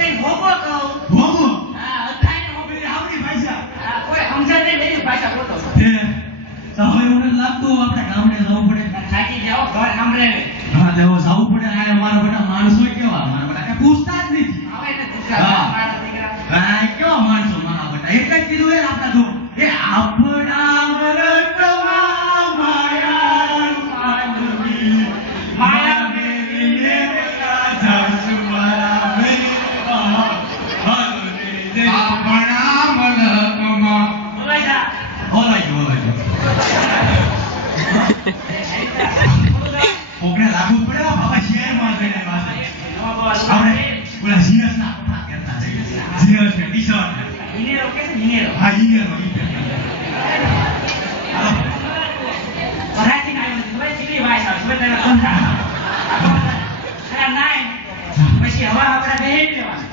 કઈ ભોગો કહું. ભોગો હા અધાય ને પેલી આવડી ભાષા હા કોઈ સમજે નહીં એવી ભાષા બોલતો છો. તે તો હવે મને લાગતું આપણે ગામડે જવું પડે. થાકી જાઓ ઘર સાંભળે ને. હા દેવો જવું પડે. આ મારા બધા માણસો કેવા મારા બધા કઈ પૂછતા જ નથી. આવે ને ગુજરાત હા. મારા દીકરા. હા કેવા માણસો મારા બધા એક જ કીધું એ આપણા જો એ આપણા મરતમાં માયા માનવી માયા મેરીને રાજા સુમારા મેરી આપણા મલકમાં બોલાય જા. ઓલાઈ ગયો કોકને લાગુ પડે બાબા શેર માં જઈને પાસે નવા બોલ. આપણે ઓલા જીનસ ના કપડા પહેરતા જઈએ જીનસ ને ટી-શર્ટ ઇનેરો કે છે ઇનેરો. હા ઈન્ડિયન ભરાતી ના આવ્યો તો ચીલી વાસ આવે તો તને સમજા. આ નાય પછી હવા આપણે બેહી લેવાનું.